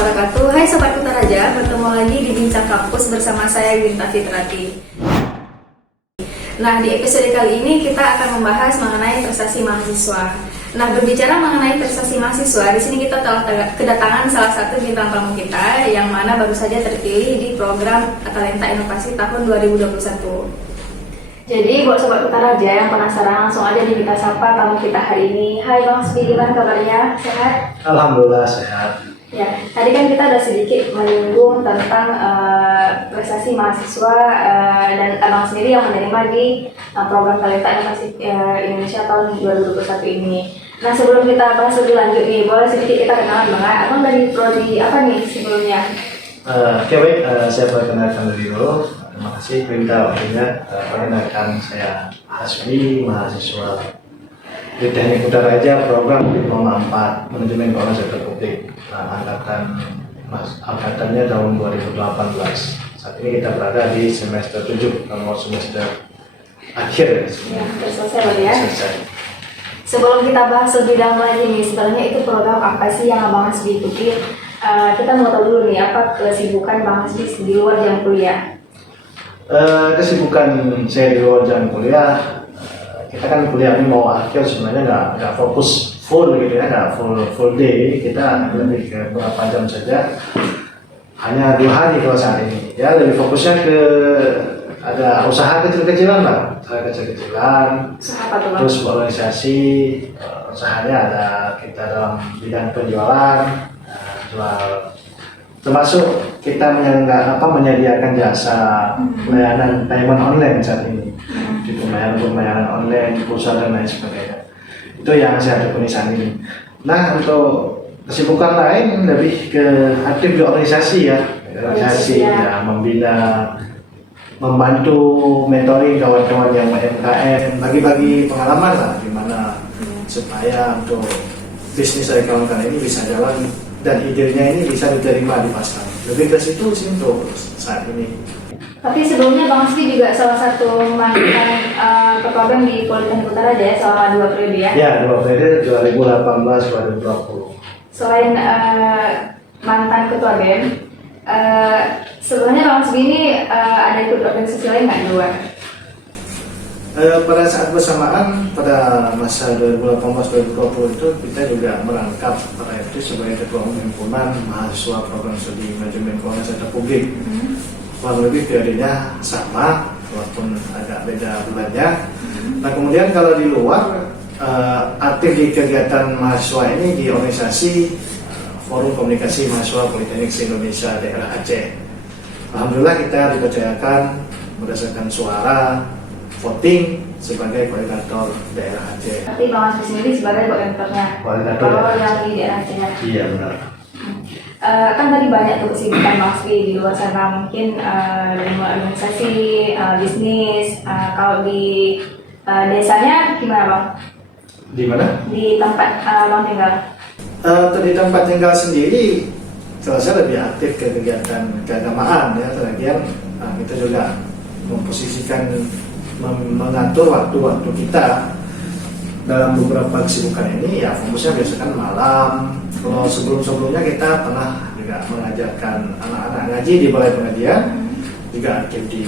wabarakatuh. Hai Sobat Kutaraja, bertemu lagi di Bincang Kampus bersama saya Winta Fitrati. Nah, di episode kali ini kita akan membahas mengenai prestasi mahasiswa. Nah, berbicara mengenai prestasi mahasiswa, di sini kita telah kedatangan salah satu bintang tamu kita yang mana baru saja terpilih di program Talenta Inovasi tahun 2021. Jadi buat Sobat Kutaraja yang penasaran, langsung aja nih kita sapa tamu kita hari ini. Hai Bang Sbi, gimana kabarnya? Sehat? Alhamdulillah sehat. Ya, tadi kan kita udah sedikit menyinggung tentang prestasi mahasiswa dan Abang sendiri yang menerima di program Talenta Inovasi Indonesia tahun 2021 ini. Nah, sebelum kita bahas lebih lanjut nih, boleh sedikit kita kenalan Bang? Abang dari prodi apa nih sebelumnya? Oke, baik, saya perkenalkan dulu. Terima kasih Winta waktunya. Perkenalkan saya Hasbi, mahasiswa di Teknik Kutaraja, program Diploma 4 Manajemen Keuangan Sektor Publik. Angkatannya tahun 2018. Saat ini kita berada di semester 7, nomor semester akhir. Ya, sudah selesai Bang ya. Selesai. Sebelum kita bahas lebih dalam lagi nih, sebenarnya itu program apa sih yang Abang Hasbi ikuti? Kita mau tahu dulu nih, apa kesibukan Bang Hasbi di luar jam kuliah? Kesibukan saya di luar jam kuliah, kita kan kuliah ini mau akhir sebenarnya nggak fokus full gitu ya, nggak full day, kita lebih ke beberapa jam saja, hanya 2 hari kalau saat ini. Ya lebih fokusnya ke ada usaha kecil-kecilan lah, usaha kecil-kecilan, terus organisasi, usahanya ada kita dalam bidang penjualan, jual. Termasuk kita menyediakan jasa pelayanan payment online saat ini, di pembayaran online, pulsa dan lain sebagainya. Itu yang saya tekuni saat ini. Nah, untuk kesibukan lain lebih ke aktif di organisasi ya, ya, membina, membantu mentoring kawan-kawan yang UMKM, bagi-bagi pengalaman lah, gimana supaya untuk bisnis dari kawan-kawan ini bisa jalan dan idenya ini bisa diterima di pasar. Lebih ke situ sih untuk saat ini. Tapi sebelumnya Bang Hasbi juga salah satu mantan ketua BEM di Politeknik Kutaraja ya, selama 2 periode ya? Ya, 2 periode 2018-2020. Selain mantan ketua BEM, sebenarnya Bang Hasbi ini ada ikut organisasi lain nggak di luar? Pada saat bersamaan pada masa 2018-2020 itu kita juga merangkap pada itu sebagai ketua umum himpunan mahasiswa program studi manajemen keuangan sektor publik. Kurang lebih periodenya sama walaupun agak beda bulannya. Nah, kemudian kalau di luar aktif di kegiatan mahasiswa ini di organisasi Forum Komunikasi Mahasiswa Politeknik Indonesia Daerah Aceh. Alhamdulillah kita dipercayakan berdasarkan suara voting sebagai koordinator daerah Aceh. Tapi Bang Hasbi sendiri sebagai koordinatornya. Kalau yang di daerah Aceh. Iya benar. Kan tadi banyak tuh kesibukan Bang Hasbi di luar sana, mungkin dari organisasi, bisnis. Kalau di desanya gimana Bang? Di mana? Di tempat Bang tinggal. Di tempat tinggal sendiri, saya lebih aktif ke kegiatan keagamaan ya. Terlebih kita juga memposisikan mengatur waktu-waktu kita dalam beberapa kesibukan ini ya, fokusnya biasakan malam. Kalau sebelumnya kita pernah juga mengajarkan anak-anak ngaji di balai pengajian, juga aktif di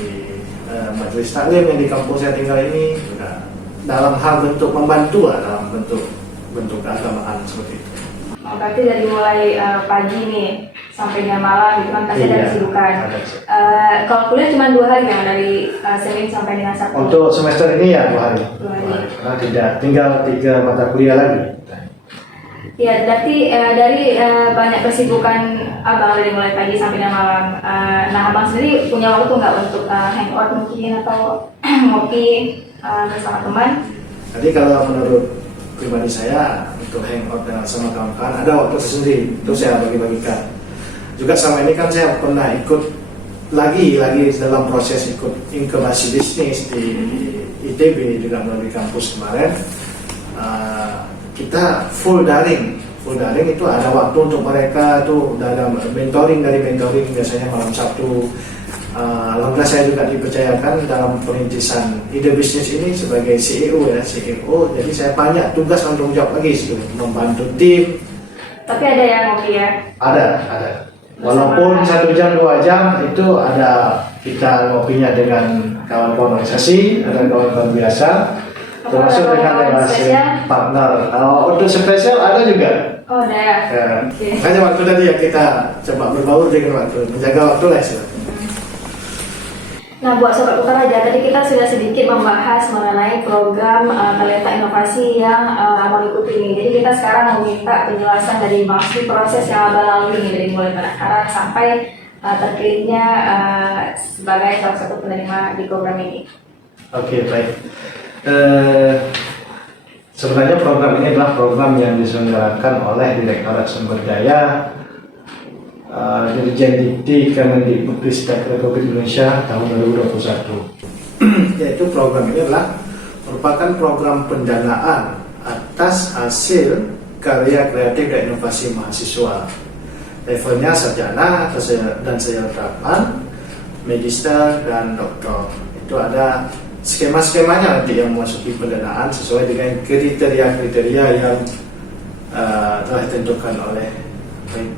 majelis taklim yang di kampus saya tinggal ini, juga dalam hal bentuk membantu lah, dalam bentuk keagamaan seperti itu. Berarti dari mulai pagi nih sampai jam malam gitu kan pasti ada kesibukan. Kalau kuliah cuma 2 hari kan, dari Senin sampai dengan Sabtu. Untuk semester ini ya 2 hari. 2 hari. Karena tidak tinggal 3 mata kuliah lagi. Ya, berarti dari banyak kesibukan Abang dari mulai pagi sampai dengan malam. Nah, Abang sendiri punya waktu nggak untuk hangout mungkin atau ngopi bersama teman? Jadi kalau menurut pribadi saya untuk hangout dengan sama kawan-kawan ada waktu tersendiri, itu saya bagi-bagikan. Juga sama ini kan saya pernah ikut lagi dalam proses ikut inkubasi bisnis di ITB juga melalui kampus kemarin. Kita full daring itu ada waktu untuk mereka tuh, udah ada mentoring biasanya malam Sabtu. Alhamdulillah saya juga dipercayakan dalam perintisan ide bisnis ini sebagai CEO. Jadi saya banyak tugas dan tanggung jawab lagi, membantu tim Tapi ada yang ngopi ya? Ada. Walaupun 1 jam 2 jam itu ada kita ngopinya dengan kawan-kawan organisasi, ada kawan-kawan biasa, termasuk dengan relasi partner. Untuk spesial ada juga. Oh ada ya? Okay. Hanya waktu tadi ya kita coba berbaur dengan waktu, menjaga waktu lah istilahnya. Nah, buat Sobat Utara aja, tadi kita sudah sedikit membahas mengenai program Talenta Inovasi yang mengikuti ini. Jadi kita sekarang mau minta penjelasan dari Mas di proses yang Abang lalui nih, dari mulai pendaftaran sampai terpilihnya sebagai salah satu penerima di program ini. Oke, baik. Sebenarnya program ini adalah program yang diselenggarakan oleh Direktorat Sumber Daya Dirjen Dikti Kemendikbudristek Republik Indonesia tahun 2021. Yaitu program ini adalah merupakan program pendanaan atas hasil karya kreatif dan inovasi mahasiswa. Levelnya sarjana dan sertapan, magister dan doktor. Itu ada skema-skemanya nanti yang memasuki pendanaan sesuai dengan kriteria-kriteria yang telah ditentukan oleh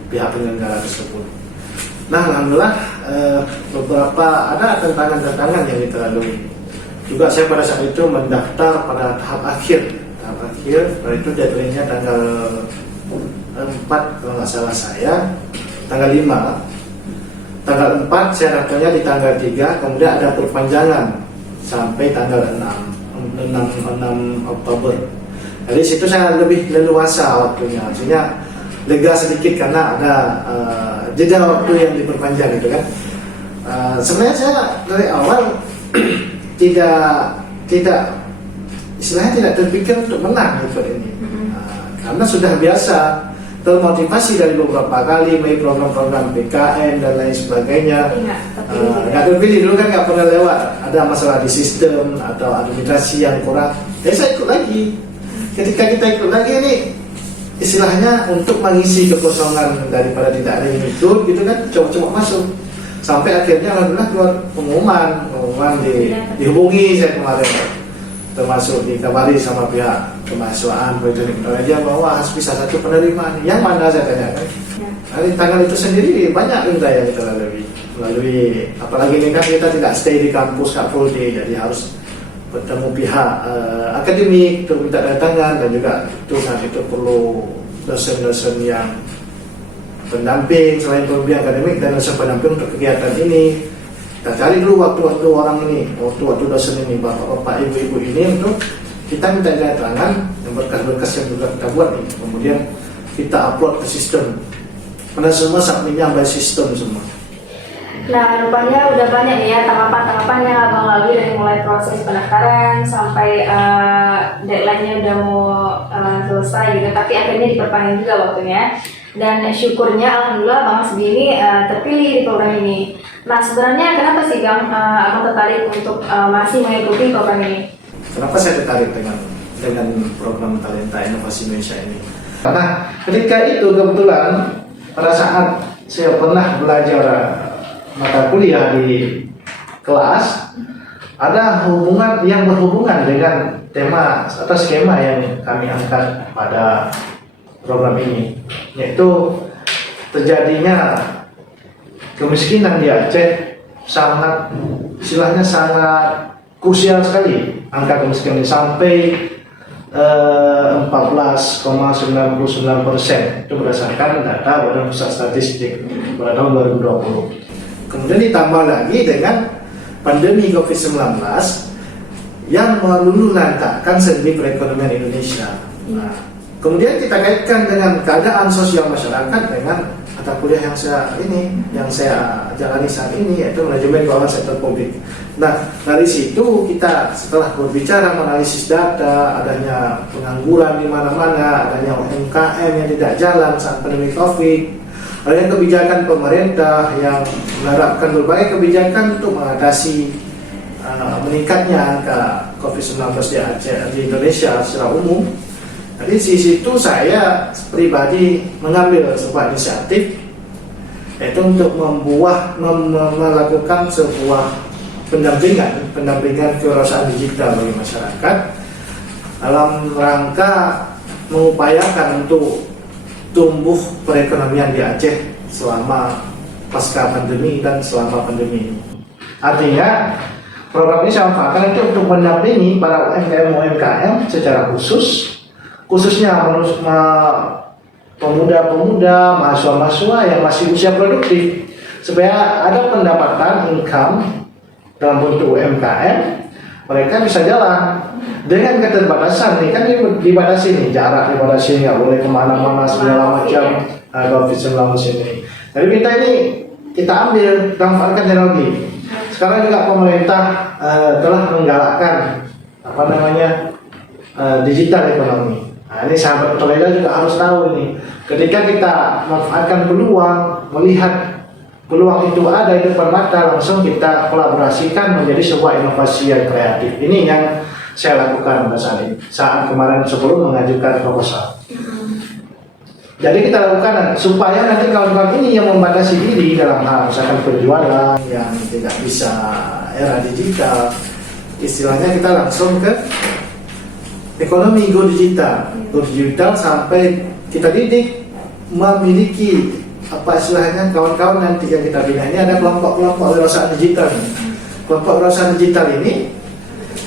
pihak penyelenggara tersebut. Nah, alhamdulillah beberapa ada tantangan-tantangan yang kita lalui. Juga saya pada saat itu mendaftar pada tahap akhir. Setelah itu deadline-nya tanggal 4 kalau nggak salah saya, tanggal 5. Tanggal 4 saya daftarnya di tanggal 3, kemudian ada perpanjangan sampai tanggal 6 Oktober. Jadi situ saya lebih leluasa waktunya, maksudnya lega sedikit karena ada jeda waktu yang diperpanjang gitu kan. Sebenarnya saya dari awal tidak istilahnya tidak terpikir untuk menang gitu ini, karena sudah biasa termotivasi dari beberapa kali melalui program-program PKN dan lain sebagainya. Nggak terpilih dulu kan, nggak pernah lewat, ada masalah di sistem atau administrasi yang kurang, saya ikut lagi. Ketika kita ikut lagi ini istilahnya untuk mengisi kekosongan daripada tidak ada yang ikut gitu kan, coba-coba masuk sampai akhirnya alhamdulillah keluar pengumuman dihubungi saya kemarin, termasuk dikabari sama pihak kemahasiswaan Politeknik Indonesia bahwa bisa satu penerima. Yang mana saya tanya kan, dari tanggal itu sendiri banyak yang kita melalui apalagi ini kan kita tidak stay di kampus full day, jadi harus bertemu pihak akademik untuk minta datangan, dan juga itu saat itu perlu dosen-dosen yang pendamping selain pembimbing akademik dan dosen pendamping untuk kegiatan ini. Kita cari dulu waktu-waktu orang ini, waktu-waktu dosen ini, bapak-bapak, ibu-ibu ini, untuk kita minta keterangan yang berkas-berkas yang sudah kita buat nih. Kemudian kita upload ke sistem. Karena semua submitnya by sistem semua. Nah, rupanya udah banyak ya tahapan-tahapan yang Abang lalui dari mulai proses pendaftaran sampai deadline-nya udah mau selesai gitu, tapi akhirnya diperpanjang juga waktunya. Dan syukurnya alhamdulillah Bang Hasbi ini terpilih di program ini. Nah, sebenarnya kenapa sih Bang Abang tertarik untuk masih mengikuti program ini? Kenapa saya tertarik dengan program Talenta Inovasi Indonesia ini? Karena ketika itu kebetulan pada saat saya pernah belajar mata kuliah di kelas, ada hubungan yang berhubungan dengan tema atau skema yang kami angkat pada program ini, yaitu terjadinya kemiskinan di Aceh sangat, istilahnya sangat krusial sekali. Angka kemiskinan ini sampai 14,99%, itu berdasarkan data Badan Pusat Statistik pada tahun 2020. Kemudian ditambah lagi dengan pandemi COVID-19 yang meluluhlantakkan sendi perekonomian Indonesia. Nah, kemudian kita kaitkan dengan keadaan sosial masyarakat dengan mata kuliah yang saya jalani saat ini, yaitu manajemen keuangan sektor publik. Nah, dari situ kita setelah berbicara menganalisis data, adanya pengangguran di mana-mana, adanya UMKM yang tidak jalan saat pandemi COVID, adanya kebijakan pemerintah yang menerapkan berbagai kebijakan untuk mengatasi meningkatnya angka COVID-19 di Indonesia secara umum. Jadi di situ saya pribadi mengambil sebuah inisiatif, yaitu untuk melakukan sebuah pendampingan kewirausahaan digital bagi masyarakat dalam rangka mengupayakan untuk tumbuh perekonomian di Aceh selama pasca pandemi dan selama pandemi ini. Artinya program ini saya manfaatkan itu untuk mendampingi para UMKM secara khususnya pemuda-pemuda, mahasiswa-mahasiswa yang masih usia produktif, supaya ada pendapatan income dalam bentuk UMKM, mereka bisa jalan dengan keterbatasan nih, kan dibatasi nih, jarak dibatasi, nggak boleh kemana-mana segala macam, COVID-19 ini. Jadi kita ambil, manfaatkan teknologi. Sekarang juga pemerintah telah menggalakkan digital ekonomi. Nah, ini sahabat Toledo juga harus tahu ini. Ketika kita manfaatkan peluang, melihat peluang itu ada di depan mata, langsung kita kolaborasikan menjadi sebuah inovasi yang kreatif. Ini yang saya lakukan Mbak Sari saat kemarin sebelum mengajukan proposal. Jadi kita lakukan supaya nanti kawan-kawan ini yang membatasi diri dalam hal misalkan penjualan yang tidak bisa era digital, istilahnya kita langsung ke ekonomi go digital sampai kita didik memiliki apa istilahnya kawan-kawan nanti yang kita bina ini ada kelompok-kelompok wirausaha digital. Kelompok wirausaha digital ini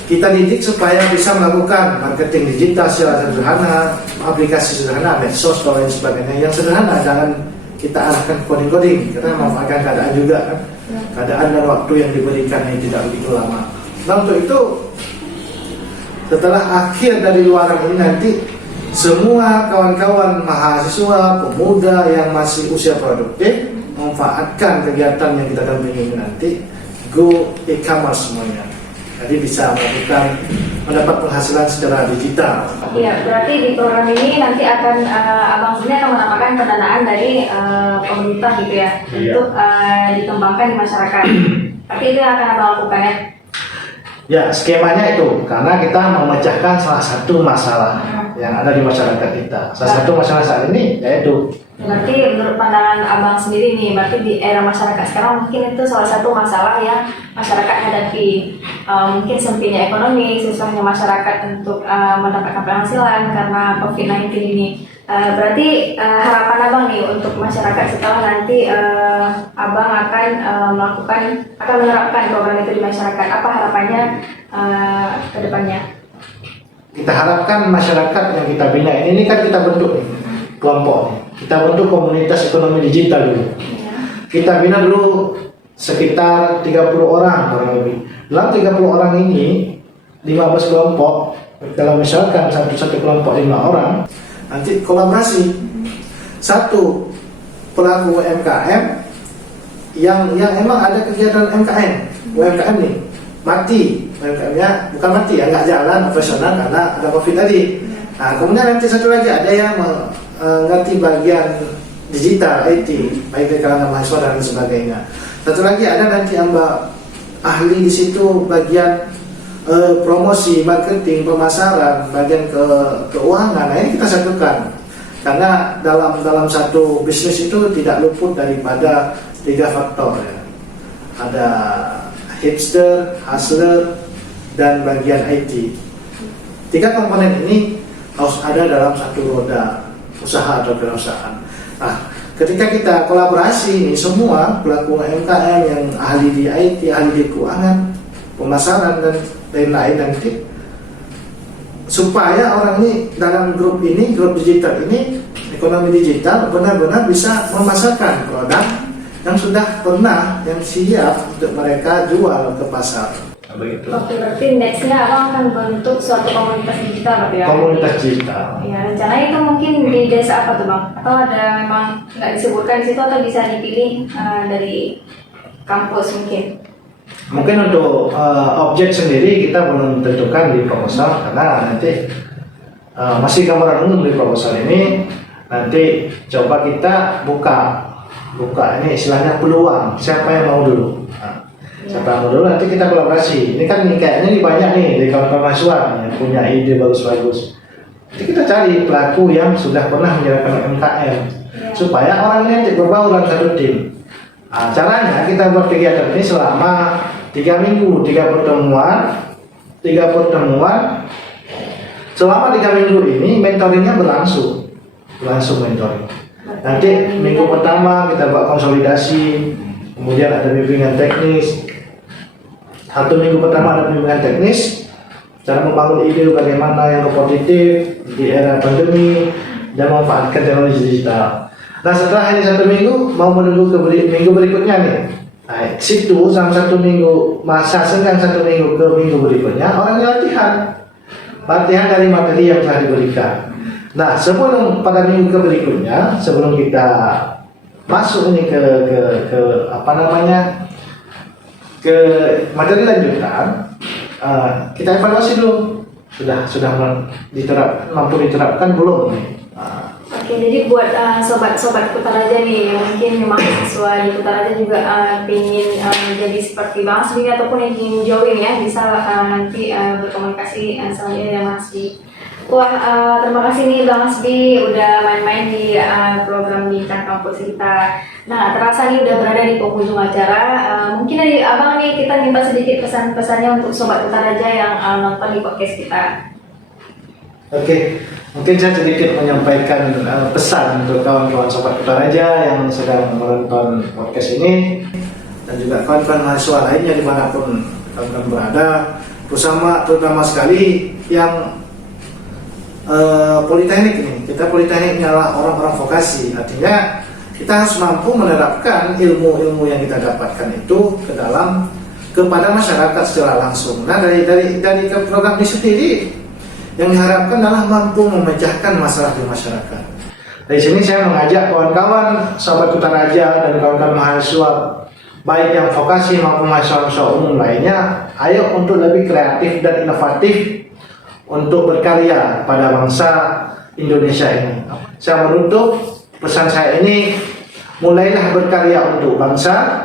kita didik supaya bisa melakukan marketing digital secara sederhana, aplikasi sederhana, medsos dan lain sebagainya yang sederhana. Jangan kita arahkan coding-coding, kita memanfaatkan keadaan juga kan, keadaan dan waktu yang diberikan yang tidak begitu lama. Nah untuk itu setelah akhir dari luaran ini nanti semua kawan-kawan mahasiswa, pemuda yang masih usia produktif memanfaatkan kegiatan yang kita dampingi ini nanti go e-commerce semuanya. Jadi bisa mendapat penghasilan secara digital. Iya, berarti di program ini nanti akan Abang sebenarnya akan menambahkan pendanaan dari pemerintah gitu ya, untuk dikembangkan di masyarakat. Tapi itu yang akan Abang lakukan ya? Ya, skemanya itu karena kita memecahkan salah satu masalah yang ada di masyarakat kita. Salah satu masalah saat ini yaitu. Berarti menurut pandangan Abang sendiri nih, berarti di era masyarakat sekarang mungkin itu salah satu masalah yang masyarakat hadapi. Mungkin sempitnya ekonomi, susahnya masyarakat untuk mendapatkan penghasilan karena COVID-19 ini. Berarti harapan Abang nih untuk masyarakat setelah nanti Abang akan menerapkan program itu di masyarakat. Apa harapannya ke depannya? Kita harapkan masyarakat yang kita bina ini kan kita bentuk kelompok. Kita bentuk komunitas ekonomi digital dulu. Kita bina dulu sekitar 30 orang kurang lebih. Dalam 30 orang ini 15 kelompok. Kalau misalkan satu kelompok 5 orang, nanti kolaborasi. Satu pelaku UMKM yang emang ada kegiatan UMKM nih mati, UMKM-nya bukan mati ya, nggak jalan operasional karena ada COVID tadi. Nah kemudian nanti satu lagi ada yang ngerti bagian digital, IT, baik dari kalangan mahasiswa dan sebagainya. Satu lagi ada nanti Mbak ahli di situ bagian promosi, marketing, pemasaran, bagian keuangan. Nah ini kita satukan karena dalam satu bisnis itu tidak luput daripada 3 faktor ya. Ada hipster, hustler, dan bagian IT. 3 komponen ini harus ada dalam satu roda usaha atau perusahaan. Nah, ketika kita kolaborasi ini semua pelaku UMKM yang ahli di IT, ahli di keuangan, pemasaran dan lain-lain nanti, supaya orang ini dalam grup digital ini, ekonomi digital benar-benar bisa memasarkan produk yang sudah pernah, yang siap untuk mereka jual ke pasar. Begitu. Oke, berarti nextnya Abang akan bentuk suatu komunitas digital berarti ya? Komunitas digital. Ya, rencananya itu mungkin di desa apa tuh Bang? Atau ada memang nggak disebutkan di situ atau bisa dipilih dari kampus mungkin? Mungkin untuk objek sendiri kita belum tentukan di proposal karena nanti masih gambaran umum di proposal ini. Nanti coba kita buka ini istilahnya peluang, siapa yang mau dulu. Siapa yang mau dulu nanti kita kolaborasi. Ini kan kayaknya ini banyak nih dari kawan-kawan mahasiswa yang punya ide bagus-bagus. Jadi kita cari pelaku yang sudah pernah menjalankan UMKM supaya orang ini nanti berbaur dalam satu tim. Nah, caranya kita buat kegiatan ini selama 3 minggu, 3 pertemuan. Selama 3 minggu ini mentoringnya berlangsung. langsung mentoring. Nanti minggu pertama kita buat konsolidasi, kemudian ada bimbingan teknis. 1 minggu pertama ada bimbingan teknis, cara membangun ide bagaimana yang kompetitif di era pandemi dan memanfaatkan teknologi digital. Nah setelah ini 1 minggu, mau menunggu ke minggu berikutnya nih. Nah, situ sama 1 minggu masa senggang 1 minggu ke minggu berikutnya orangnya latihan dari materi yang telah diberikan. Nah sebelum pada minggu ke berikutnya, sebelum kita masuk ini ke apa namanya ke materi lanjutan, kita evaluasi dulu sudah mampu diterapkan belum nih. Oke, jadi buat sobat-sobat Kutaraja nih yang mungkin mahasiswa di Kutaraja juga ingin jadi seperti Bang Hasbi ataupun yang ingin join ya, bisa nanti berkomunikasi sama dia ya Mas Hasbi. Wah, terima kasih nih Bang Hasbi udah main-main di program Bincang Kampus kita. Nah, terasa nih udah berada di penghujung acara. Mungkin dari Abang nih kita minta sedikit pesan-pesannya untuk sobat Kutaraja yang nonton di podcast kita. Oke, mungkin saya sedikit menyampaikan pesan untuk kawan-kawan sobat Kutaraja yang sedang menonton podcast ini dan juga kawan-kawan mahasiswa lainnya dimanapun kawan-kawan berada, terutama sekali yang politeknik ini. Kita politeknik adalah orang-orang vokasi, artinya kita harus mampu menerapkan ilmu-ilmu yang kita dapatkan itu kepada masyarakat secara langsung. Nah dari program ini sendiri yang diharapkan adalah mampu memecahkan masalah di masyarakat. Dari sini saya mengajak kawan-kawan sahabat Kutaraja dan kawan-kawan mahasiswa baik yang vokasi maupun mahasiswa umum lainnya, ayo untuk lebih kreatif dan inovatif untuk berkarya pada bangsa Indonesia ini. Saya menutup pesan saya ini, mulailah berkarya untuk bangsa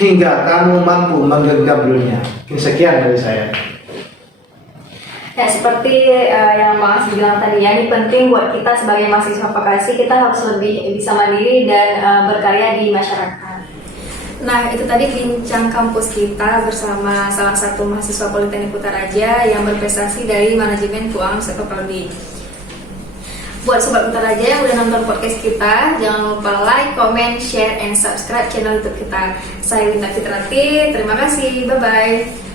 hingga kamu mampu menggenggam dunia. Sekian dari saya. Ya seperti yang Bang Hasbi bilang tadi ya, ini penting buat kita sebagai mahasiswa vokasi, kita harus lebih bisa mandiri dan berkarya di masyarakat. Nah itu tadi bincang kampus kita bersama salah satu mahasiswa Politeknik Kutaraja yang berprestasi dari manajemen keuangan sektor prodi. Buat sobat Kutaraja yang udah nonton podcast kita, jangan lupa like, comment, share, and subscribe channel YouTube kita. Saya Winda Fitrati, terima kasih, bye bye.